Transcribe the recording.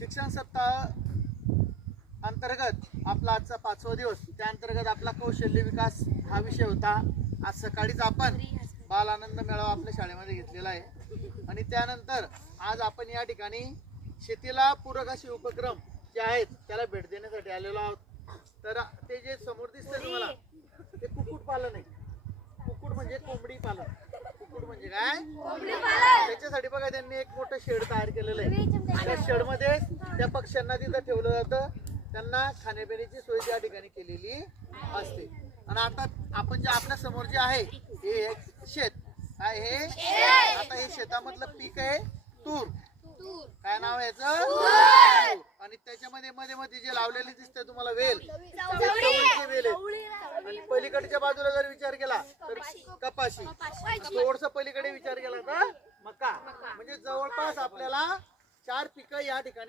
शिक्षण सप्ताह अंतर्गत आपला आजचा 5वा दिवस, त्या अंतर्गत आपला कौशल्य विकास हा विषय होता। आज सकाळीच आपण बाल आनंद मेळावा आपल्या शाळेमध्ये घेतलेला आहे आणि त्यानंतर आज आपण या ठिकाणी शेतीला पूरक असे उपक्रम जे आहेत त्याला भेट देण्यासाठी आलेलो आहोत। तर ते जे समोर दिसतंय तुम्हाला ते कुक्कुट पालन आहे। कुक्कुट म्हणजे कोंबडी पालन। कुक्कुट म्हणजे काय? कोंबडी पालन। त्याच्यासाठी बघा त्यांनी एक मोठं शेड तयार केलेलं आहे। त्या शेड मध्ये त्या पक्ष्यांना तिथं ठेवलं जातं, त्यांना खाण्यापिण्याची सोय त्या ठिकाणी केलेली असते। आणि आता आपण जे आपल्या समोर जे आहे हे एक शेत आहे। आता हे शेतामधलं पीक आहे तूर। काय नाव आहे याचं? तूर। आणि त्याच्यामध्ये मध्ये मध्ये जे लावलेले दिसते तुम्हाला वेल, चवळीचे वेल आहेत। आणि पलीकडच्या बाजूला जर विचार केला तर कपाशी, थोडस पलीकडे विचार केला तर मका। म्हणजे जवळपास आपल्याला 4 पिकं या ठिकाणी